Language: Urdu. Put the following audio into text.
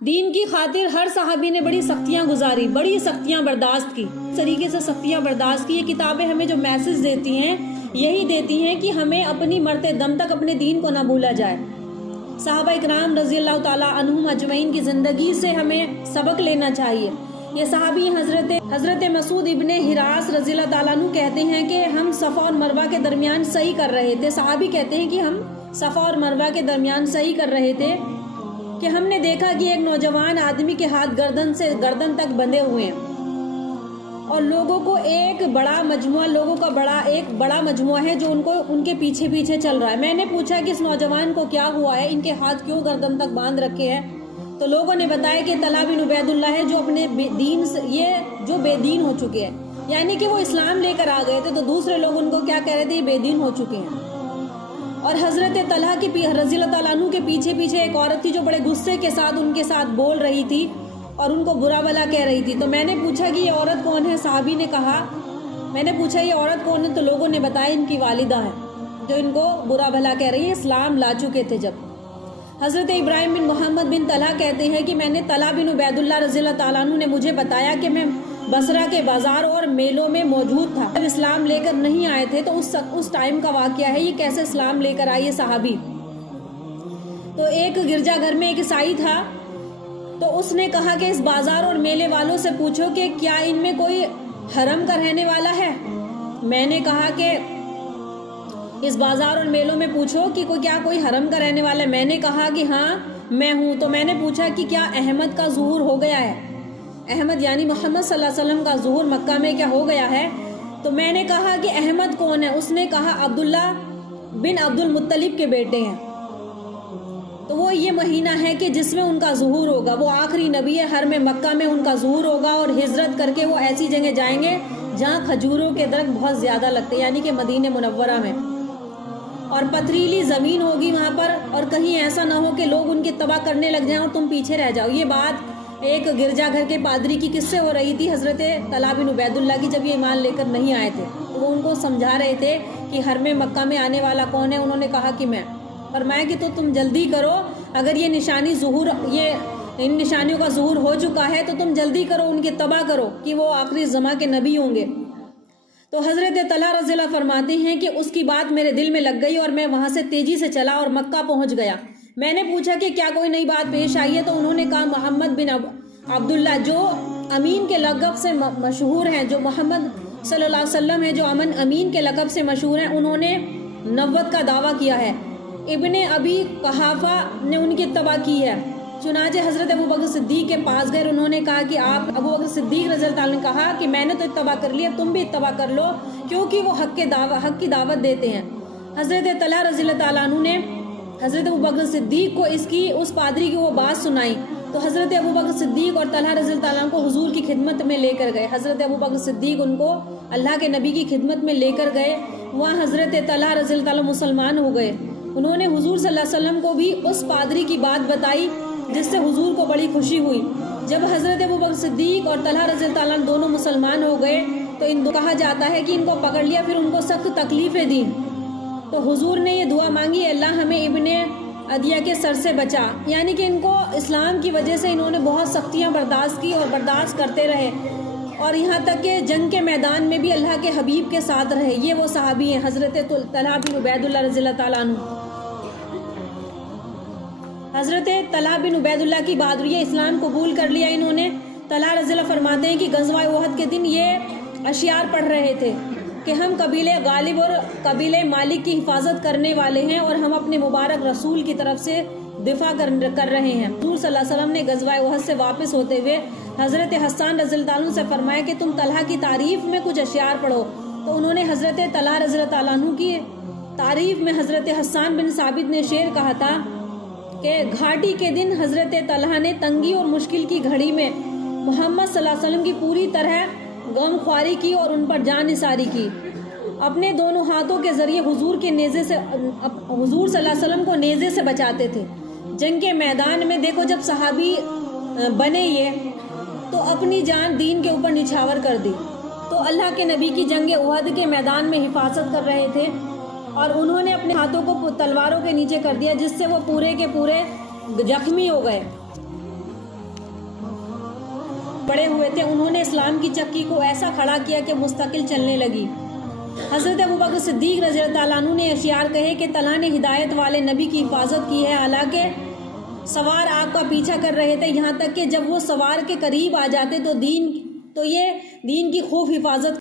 دین کی خاطر ہر صحابی نے بڑی سختیاں گزاری، بڑی سختیاں برداشت کی، اس طریقے سے سختیاں برداشت کی۔ یہ کتابیں ہمیں جو میسج دیتی ہیں یہی دیتی ہیں کہ ہمیں اپنی مرتے دم تک اپنے دین کو نہ بھولا جائے۔ صحابہ اکرام رضی اللہ تعالیٰ عنہم اجمعین کی زندگی سے ہمیں سبق لینا چاہیے۔ یہ صحابی حضرت مسعود ابن حراس رضی اللہ تعالیٰ عنہ کہتے ہیں کہ ہم صفا اور مروہ کے درمیان صحیح کر رہے تھے۔ صحابی کہتے ہیں کہ ہم صفا اور مروہ کے درمیان صحیح کر رہے تھے کہ ہم نے دیکھا کہ ایک نوجوان آدمی کے ہاتھ گردن سے گردن تک بندھے ہوئے ہیں اور لوگوں کا ایک بڑا مجموعہ ہے جو ان کے پیچھے پیچھے چل رہا ہے۔ میں نے پوچھا کہ اس نوجوان کو کیا ہوا ہے، ان کے ہاتھ کیوں گردن تک باندھ رکھے ہیں؟ تو لوگوں نے بتایا کہ طلحہ بن عبید اللہ ہے جو اپنے دین سے جو بے دین ہو چکے ہیں، یعنی کہ وہ اسلام لے کر آ گئے تھے تو دوسرے لوگ ان کو کیا کہہ رہے تھے، یہ بے دین ہو چکے ہیں۔ اور حضرت طلحہ کے رضی اللہ تعالیٰ عنہ کے پیچھے پیچھے ایک عورت تھی جو بڑے غصے کے ساتھ ان کے ساتھ بول رہی تھی اور ان کو برا بھلا کہہ رہی تھی۔ تو میں نے پوچھا کہ یہ عورت کون ہے؟ صحابی نے کہا، میں نے پوچھا یہ عورت کون ہے؟ تو لوگوں نے بتایا ان کی والدہ ہے جو ان کو برا بھلا کہہ رہی ہے، اسلام لا چکے تھے جب۔ حضرت ابراہیم بن محمد بن طلحہ کہتے ہیں کہ میں نے طلحہ بن عبید اللہ رضی اللہ تعالیٰ عنہ نے مجھے بتایا کہ میں بصرہ کے بازار اور میلوں میں موجود تھا، جب اسلام لے کر نہیں آئے تھے۔ تو اس ٹائم کا واقعہ ہے، یہ کیسے اسلام لے کر آئیے صحابی۔ تو ایک گرجا گھر میں ایک عیسائی تھا، تو اس نے کہا کہ اس بازار اور میلے والوں سے پوچھو کہ کیا ان میں کوئی حرم کا رہنے والا ہے۔ میں نے کہا کہ اس بازار اور میلوں میں پوچھو کہ کیا کوئی حرم کا رہنے والا ہے۔ میں نے کہا کہ ہاں میں ہوں۔ تو میں نے پوچھا کہ کیا احمد کا ظہور ہو گیا ہے؟ احمد یعنی محمد صلی اللہ علیہ وسلم کا ظہور مکہ میں کیا ہو گیا ہے؟ تو میں نے کہا کہ احمد کون ہے؟ اس نے کہا عبداللہ بن عبد المطلب کے بیٹے ہیں۔ تو وہ یہ مہینہ ہے کہ جس میں ان کا ظہور ہوگا، وہ آخری نبی ہے، حرم مکہ میں ان کا ظہور ہوگا اور ہجرت کر کے وہ ایسی جگہ جائیں گے جہاں کھجوروں کے درخت بہت زیادہ لگتے ہیں، یعنی کہ مدینہ منورہ میں، اور پتھریلی زمین ہوگی وہاں پر، اور کہیں ایسا نہ ہو کہ لوگ ان کی تباہ کرنے لگ جائیں اور تم پیچھے رہ جاؤ۔ یہ بات ایک گرجا گھر کے پادری کی کس سے ہو رہی تھی؟ حضرت طلحہ بن عبید اللہ کی، جب یہ ایمان لے کر نہیں آئے تھے تو وہ ان کو سمجھا رہے تھے کہ حرم مکہ میں آنے والا کون ہے۔ انہوں نے کہا کہ میں، فرمایا کہ تو تم جلدی کرو، اگر یہ ان نشانیوں کا ظہور ہو چکا ہے تو تم جلدی کرو، ان کی تباہ کرو کہ وہ آخری زماں کے نبی ہوں گے۔ تو حضرت طلحہ رضی اللہ فرماتے ہیں کہ اس کی بات میرے دل میں لگ گئی اور میں وہاں سے تیزی سے چلا اور مکہ پہنچ گیا۔ میں نے پوچھا کہ کیا کوئی نئی بات پیش آئی ہے؟ تو انہوں نے کہا محمد بن عبداللہ جو امین کے لقب سے مشہور ہیں، جو محمد صلی اللہ علیہ وسلم ہے جو امین کے لقب سے مشہور ہیں، انہوں نے نبوت کا دعویٰ کیا ہے۔ ابن ابی قحافہ نے ان کی اتباع کی ہے۔ چنانچہ حضرت ابو بکر صدیق کے پاس گئے، انہوں نے کہا کہ ابو بکر صدیق رضی اللہ عنہ نے کہا کہ میں نے تو اتباع کر لی ہے، تم بھی اتباع کر لو، کیونکہ وہ حق کی دعوت دیتے ہیں۔ حضرت طلحہ رضی اللہ تعالیٰ عنہ نے حضرت ابو بکر صدیق کو اس پادری کی وہ بات سنائی، تو حضرت ابو بکر صدیق اور طلحہ رضی اللہ تعالیٰ عنہ کو حضور کی خدمت میں لے کر گئے۔ حضرت ابو بکر صدیق ان کو اللہ کے نبی کی خدمت میں لے کر گئے، وہاں حضرت طلحہ رضی اللہ تعالیٰ مسلمان ہو گئے۔ انہوں نے حضور صلی اللہ علیہ وسلم کو بھی اس پادری کی بات بتائی جس سے حضور کو بڑی خوشی ہوئی۔ جب حضرت ابو بکر صدیق اور طلحہ رضی اللہ تعالیٰ دونوں مسلمان ہو گئے تو کہا جاتا ہے کہ ان کو پکڑ لیا، پھر ان کو سخت تکلیفیں دی، تو حضور نے یہ دعا مانگی، اللہ ہمیں ابن عدیہ کے سر سے بچا، یعنی کہ ان کو اسلام کی وجہ سے انہوں نے بہت سختیاں برداشت کی اور برداشت کرتے رہے، اور یہاں تک کہ جنگ کے میدان میں بھی اللہ کے حبیب کے ساتھ رہے۔ یہ وہ صحابی ہیں حضرت طلحہ بن عبید اللہ رضی اللہ تعالیٰ عنہ۔ حضرت طلحہ بن عبید اللہ کی بہادری، اسلام قبول کر لیا انہوں نے۔ طلحہ رضی اللہ فرماتے ہیں کہ غزوہ احد کے دن یہ اشعار پڑھ رہے تھے کہ ہم قبیلے غالب اور قبیلے مالک کی حفاظت کرنے والے ہیں اور ہم اپنے مبارک رسول کی طرف سے دفاع کر رہے ہیں۔ حضور صلی اللہ علیہ وسلم نے غزوہ احد سے واپس ہوتے ہوئے حضرت حسان رضی اللہ عنہ سے فرمایا کہ تم طلحہ کی تعریف میں کچھ اشعار پڑھو، تو انہوں نے حضرت طلحہ رضی اللہ تعالیٰ عنہ کی تعریف میں حضرت حسان بن ثابت نے شعر کہا تھا کہ گھاٹی کے دن حضرت طلحہ نے تنگی اور مشکل کی گھڑی میں محمد صلی اللہ علیہ وسلم کی پوری طرح غم خواری کی اور ان پر جان نثاری کی۔ اپنے دونوں ہاتھوں کے ذریعے حضور صلی اللہ علیہ وسلم کو نیزے سے بچاتے تھے۔ جنگ کے میدان میں دیکھو جب صحابی بنے یہ تو اپنی جان دین کے اوپر نچھاور کر دی، تو اللہ کے نبی کی جنگ احد کے میدان میں حفاظت کر رہے تھے اور انہوں نے اپنے ہاتھوں کو تلواروں کے نیچے کر دیا جس سے وہ پورے کے پورے زخمی ہو گئے۔ پڑے ہوئے تھے انہوں نے اسلام کی چکی کو ایسا کھڑا کیا کہ مستقل چلنے لگی۔ حضرت ابوبکر صدیق رضی اللہ تعالیٰ عنہ نے اشعار کہے کہ طلحہ نے ہدایت والے نبی کی حفاظت کی ہے، حالانکہ سوار آپ کا پیچھا کر رہے تھے، یہاں تک کہ جب وہ سوار کے قریب آ جاتے تو یہ دین کی خوب حفاظت